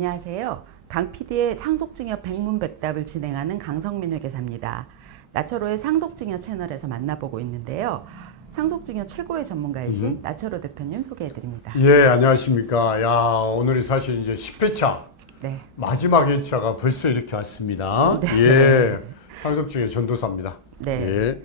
안녕하세요. 강 PD의 상속증여 백문백답을 진행하는 강성민 회계사입니다. 나철호의 상속증여 채널에서 만나보고 있는데요. 상속증여 최고의 전문가이신 나철호 대표님 소개해드립니다. 예, 안녕하십니까. 야, 오늘이 사실 이제 10회차, 네, 마지막 회차가 벌써 이렇게 왔습니다. 예, 상속중의 전도사입니다. 네. 예,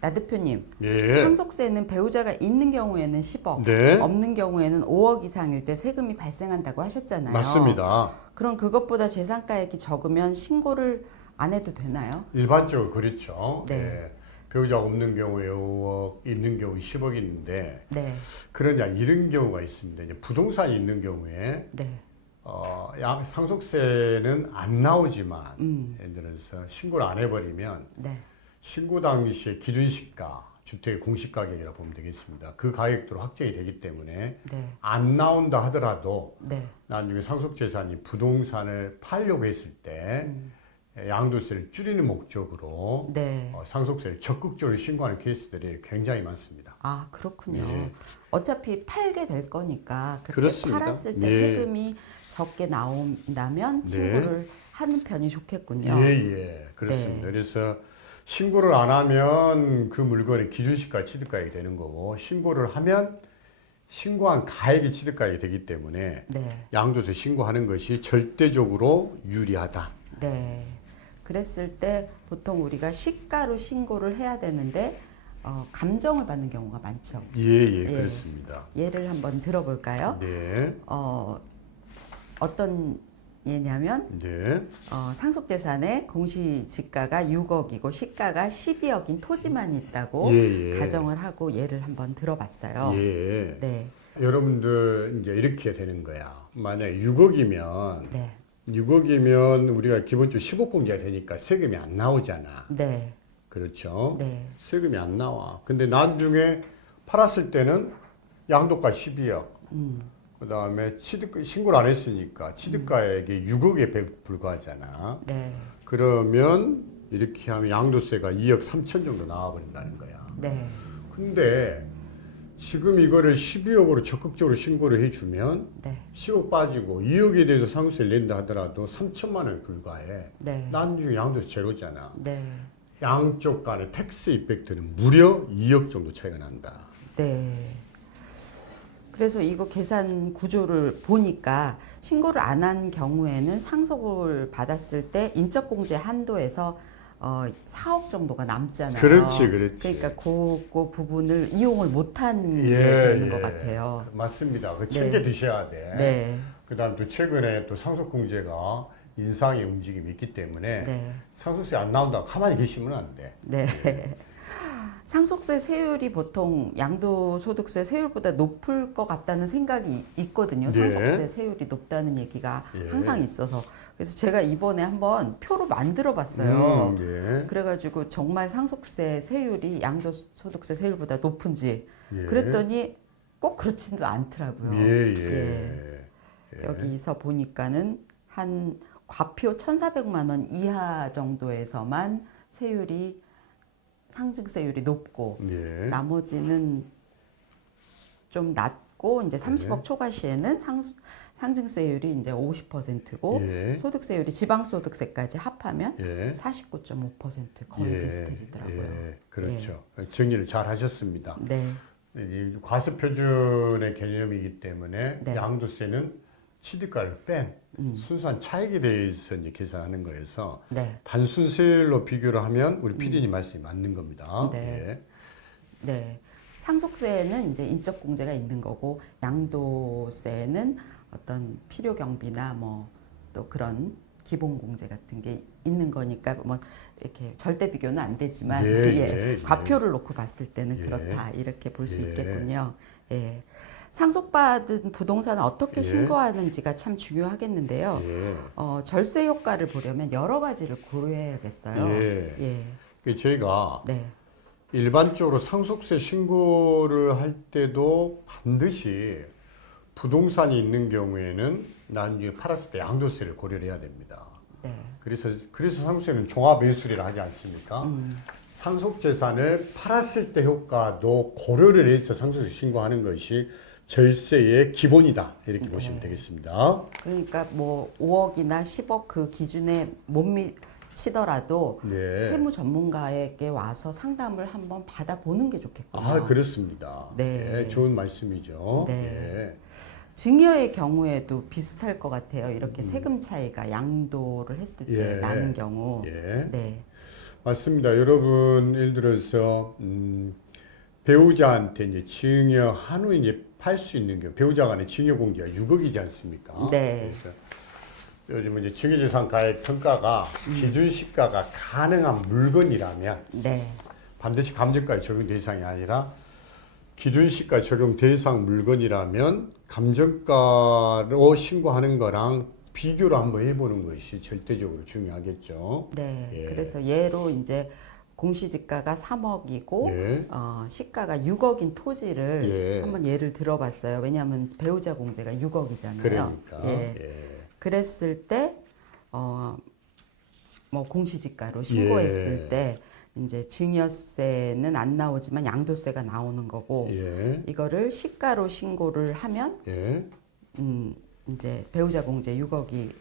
나 대표님. 예, 상속세는 배우자가 있는 경우에는 10억, 네. 없는 경우에는 5억 이상일 때 세금이 발생한다고 하셨잖아요. 맞습니다. 그럼 그것보다 재산가액이 적으면 신고를 안 해도 되나요? 일반적으로 그렇죠. 네. 예, 배우자가 없는 경우에 5억, 있는 경우 10억이 있는데, 네, 그러냐, 이런 경우가 있습니다. 이제 부동산이 있는 경우에, 네, 어, 양, 상속세는 안 나오지만, 음. 예를 들어서 신고를 안 해버리면, 네, 신고 당시에 기준 시가 주택의 공시 가격이라고 보면 되겠습니다. 그 가격대로 확정이 되기 때문에 네, 안 나온다 하더라도 네, 나중에 상속 재산이 부동산을 팔려고 했을 때 음. 양도세를 줄이는 목적으로 네. 어, 상속세를 적극적으로 신고하는 케이스들이 굉장히 많습니다. 아 그렇군요. 예. 어차피 팔게 될 거니까 그때 그렇습니다. 팔았을 때 예. 세금이 적게 나온다면 네. 신고를 하는 편이 좋겠군요. 예, 예, 그렇습니다. 네. 그래서 신고를 안 하면 그 물건의 기준시가 취득가액이 되는 거고 신고를 하면 신고한 가액이 취득가액이 되기 때문에 네, 양도세 신고하는 것이 절대적으로 유리하다. 네. 그랬을 때 보통 우리가 시가로 신고를 해야 되는데 어, 감정을 받는 경우가 많죠. 예, 예, 예. 그렇습니다. 예를 한번 들어볼까요? 네, 어, 어떤 예냐면 네, 어, 상속재산의 공시지가가 6억이고 시가가 12억인 토지만 있다고 예, 예. 가정을 하고 예를 한번 들어봤어요. 예. 네, 여러분들 이제 이렇게 되는 거야. 만약 6억이면 네, 6억이면 우리가 기본적으로 10억 공제가 되니까 세금이 안 나오잖아. 네, 그렇죠? 네, 세금이 안 나와. 근데 나중에 팔았을 때는 양도가 12억. 음, 그 다음에 취득 신고를 안 했으니까 취득가액이 6억에 배- 불과하잖아. 네, 그러면 이렇게 하면 양도세가 2억 3천 정도 나와버린다는 거야. 네, 근데 지금 이거를 12억으로 적극적으로 신고를 해주면 네, 10억 빠지고 2억에 대해서 상수세를 낸다 하더라도 3천만 원에 불과해. 네, 나중에 양도세 제로잖아. 네, 양쪽 간의 텍스 이펙트는 무려 2억 정도 차이가 난다. 네. 그래서 이거 계산 구조를 보니까 신고를 안 한 경우에는 상속을 받았을 때 인적공제 한도에서 어, 4억 정도가 남잖아요. 그렇지, 그렇지. 그러니까 그, 그 부분을 이용을 못한 게 예, 되는 예. 것 같아요. 맞습니다. 그 네. 챙겨 드셔야 돼. 네, 그다음 또 최근에 또 상속공제가 인상의 움직임이 있기 때문에 네, 상속세 안 나온다고 가만히 계시면 안 돼. 네. 상속세 세율이 보통 양도소득세 세율보다 높을 것 같다는 생각이 있거든요. 네. 상속세 세율이 높다는 얘기가 예. 항상 있어서 그래서 제가 이번에 한번 표로 만들어 봤어요. 음, 그래가지고 정말 상속세 세율이 양도소득세 세율보다 높은지 예. 예. 그랬더니 꼭 그렇지도 않더라고요. 예, 예. 예. 여기서 보니까는 한 과표 1,400만 원 이하 정도에서만 세율이 상승세율이 높고 예. 나머지는 좀 낮고 이제 30억 네. 초과 시에는 상 상승세율이 이제 50%고 예. 소득세율이 지방소득세까지 합하면 예. 49.5% 거의 예, 비슷해지더라고요. 예, 그렇죠. 정리를 잘 하셨습니다. 네, 이 과세 표준의 개념이기 때문에 네. 양도세는 취득가를 뺀 음. 순수한 차익에 대해서 이제 계산하는 거여서 네, 단순 세율로 비교를 하면 우리 PD님 말씀이 맞는 겁니다. 음. 네. 네. 상속세는 이제 인적 공제가 있는 거고 양도세는 어떤 필요 경비나 뭐 또 그런 기본 공제 같은 게 있는 거니까 뭐 이렇게 절대 비교는 안 되지만 예, 예, 예, 예. 과표를 놓고 봤을 때는 예. 그렇다 이렇게 볼 수 예. 있겠군요. 예. 상속받은 부동산을 어떻게 예. 신고하는지가 참 중요하겠는데요. 예. 어, 절세 효과를 보려면 여러 가지를 고려해야겠어요. 예. 예. 그 저희가 네. 일반적으로 상속세 신고를 할 때도 반드시 부동산이 있는 경우에는 나중에 팔았을 때 양도세를 고려를 해야 됩니다. 네. 그래서 그래서 상속세는 종합 매수리를 하지 않습니까? 음. 상속 재산을 팔았을 때 효과도 고려를 해서 상속세 신고하는 것이 절세의 기본이다 이렇게 네. 보시면 되겠습니다. 그러니까 뭐 5억이나 10억 그 기준에 못 미치더라도 네. 세무 전문가에게 와서 상담을 한번 받아보는 게 좋겠군요. 아 그렇습니다. 네. 예, 좋은 말씀이죠. 네. 증여의 경우에도 비슷할 것 같아요. 이렇게 세금 차이가 양도를 했을 때 음. 예. 나는 경우. 예. 예. 네. 맞습니다. 여러분 예를 들어서 음, 배우자한테 이제 증여 한 후에 이제 팔 수 있는 게 배우자 간의 증여 공제가 6억이지 않습니까? 네. 그래서 요즘 이제 증여재산 가액 평가가 음. 기준 시가가 가능한 물건이라면 네. 반드시 감정가에 적용 대상이 아니라 기준 시가 적용 대상 물건이라면 감정가로 신고하는 거랑 비교를 한번 해보는 것이 절대적으로 중요하겠죠. 네. 예. 그래서 예로 이제 공시지가가 3억이고 예. 어, 시가가 6억인 토지를 예. 한번 예를 들어봤어요. 왜냐하면 배우자 공제가 6억이잖아요. 그러니까 예. 예. 그랬을 때, 어, 뭐 공시지가로 신고했을 예. 때 이제 증여세는 안 나오지만 양도세가 나오는 거고 예. 이거를 시가로 신고를 하면 예. 음, 이제 배우자 공제 6억이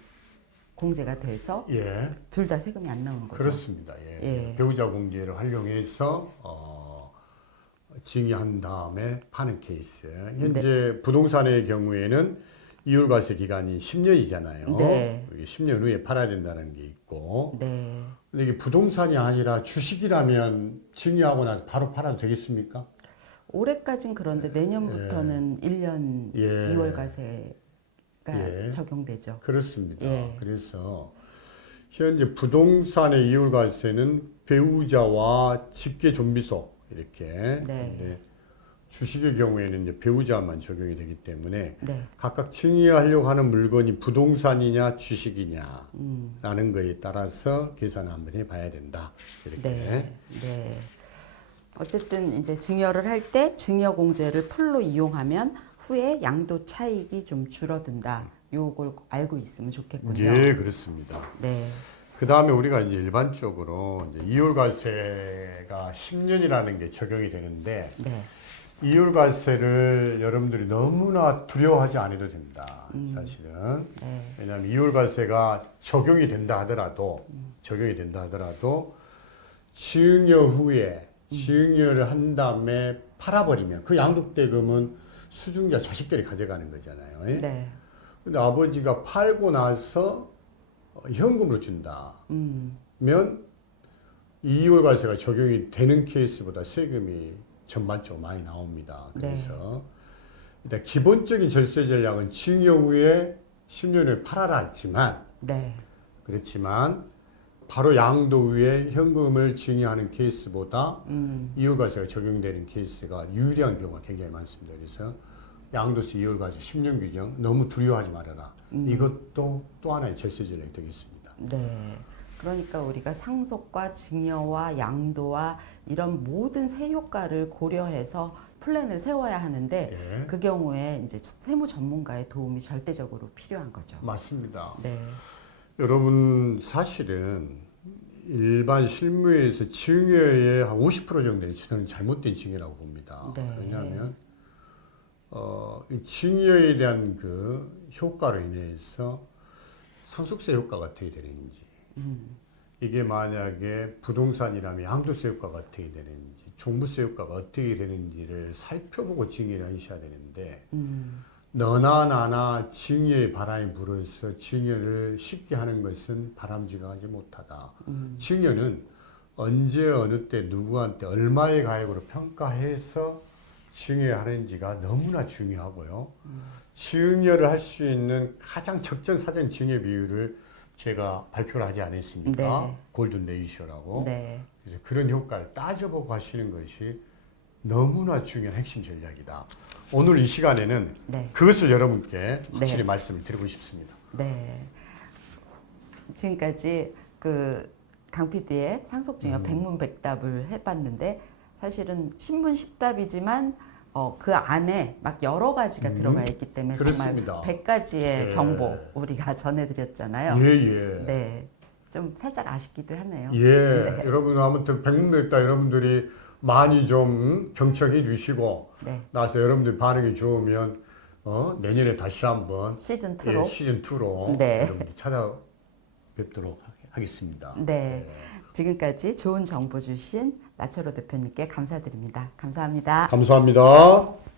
공제가 돼서 예. 둘 다 세금이 안 나오는 거죠. 그렇습니다. 예. 예. 배우자 공제를 활용해서 어, 증여한 다음에 파는 케이스. 현재 네. 부동산의 경우에는 이율과세 기간이 10년이잖아요. 네. 10년 후에 팔아야 된다는 게 있고. 네. 근데 이게 부동산이 아니라 주식이라면 증여하고 나서 바로 팔아도 되겠습니까? 올해까진 그런데 내년부터는 1년 예. 2월 가세가 예. 적용되죠. 그렇습니다. 예. 그래서 현재 부동산의 이율 과세는 배우자와 직계 좀비속 이렇게 네. 근데 주식의 경우에는 이제 배우자만 적용이 되기 때문에 네. 각각 증여하려고 하는 물건이 부동산이냐 주식이냐라는 음. 거에 따라서 계산을 한번 해봐야 된다 이렇게 네. 네. 어쨌든 이제 증여를 할 때 증여 공제를 풀로 이용하면 후에 양도 차익이 좀 줄어든다. 요걸 알고 있으면 좋겠군요. 예 그렇습니다. 네. 그 다음에 우리가 이제 일반적으로 이제 이율 과세가 10년이라는 게 적용이 되는데 네. 이율과세를 여러분들이 너무나 두려워하지 않아도 됩니다. 사실은 네. 왜냐하면 이율과세가 적용이 된다 하더라도 적용이 된다 하더라도 증여 후에 증여를 한 다음에 팔아버리면 그 양도대금은 수중자 자식들이 가져가는 거잖아요. 예? 네. 근데 아버지가 팔고 나서 어, 현금으로 준다. 음. 면 이율과세가 적용이 되는 케이스보다 세금이 전반적으로 많이 나옵니다. 네. 그래서 일단 기본적인 절세 전략은 증여 후에 10년 후에 팔아라 했지만 네. 그렇지만 바로 양도 후에 현금을 증여하는 케이스보다 음. 이율과세가 적용되는 케이스가 유리한 경우가 굉장히 많습니다. 그래서 양도세 이율과세 10년 규정 너무 두려워하지 말아라. 음. 이것도 또 하나의 절세 전략이 되겠습니다. 네. 그러니까 우리가 상속과 증여와 양도와 이런 모든 세 효과를 고려해서 플랜을 세워야 하는데 예. 그 경우에 이제 세무 전문가의 도움이 절대적으로 필요한 거죠. 맞습니다. 네. 여러분 사실은 일반 실무에서 증여의 한 50% 정도는 저는 잘못된 증여라고 봅니다. 네. 왜냐하면 어, 이 증여에 대한 그 효과로 인해서 상속세 효과가 어떻게 되는지 음. 이게 만약에 부동산이라면 양도세 효과가 어떻게 되는지 종부세 효과가 어떻게 되는지를 살펴보고 증여를 하셔야 되는데 음. 너나 나나 증여의 바람이 불어서 증여를 쉽게 하는 것은 바람직하지 못하다. 음. 증여는 언제 어느 때 누구한테 얼마의 가액으로 평가해서 증여하는지가 너무나 중요하고요. 증여를 할 수 있는 가장 적정사정 증여 비율을 제가 발표를 하지 않았습니까? 네. 골든 레이셔라고. 네. 그래서 그런 효과를 따져보고 하시는 것이 너무나 중요한 핵심 전략이다. 오늘 이 시간에는 네. 그것을 여러분께 확실히 네. 말씀을 드리고 싶습니다. 네. 지금까지 그 강PD의 상속증여 음. 백문백답을 해봤는데 사실은 신문 십답이지만 어, 그 안에 막 여러 가지가 음. 들어가 있기 때문에 그렇습니다. 정말 백 가지의 예. 정보 우리가 전해드렸잖아요. 예, 예. 네. 좀 살짝 아쉽기도 하네요. 예, 네. 여러분 아무튼 백문백답 여러분들이 많이 좀 경청해 주시고 네. 나서 여러분들 반응이 좋으면 어, 내년에 다시 한번 시즌 예, 2로. 시즌 2로 네. 여러분들 찾아뵙도록 하- 하겠습니다. 네. 지금까지 좋은 정보 주신 나철호 대표님께 감사드립니다. 감사합니다. 감사합니다.